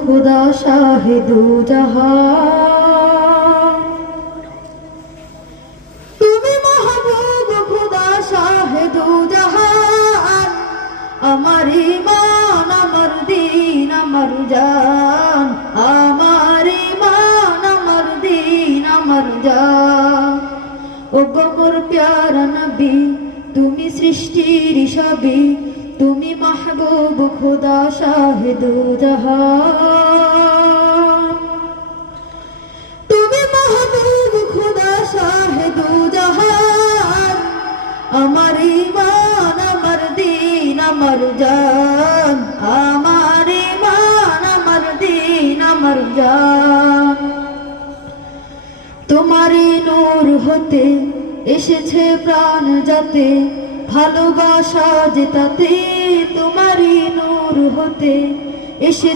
खुदा शाहिदू जहां, तुमी महबूब खुदा शाहिदू जहां, আমার ঈমান আমার দীন আমার জান, আমার ঈমান আমার দীন আমার জান। ও গো মোর প্যারা নবী, তুমি সৃষ্টির সবই, তুমি মাহবুব খুদা শাহিদু জাহান, তুমি মাহবুব খুদা শাহিদু জাহান, আমার ঈমান আমার দীন আমার জান, আমার ঈমান আমার দীন আমার জান। তোমারই নূর হতে এসেছে প্রাণ যাতে, ভালোবাসা জেতাতে তোমারই নূর হতে এসেছে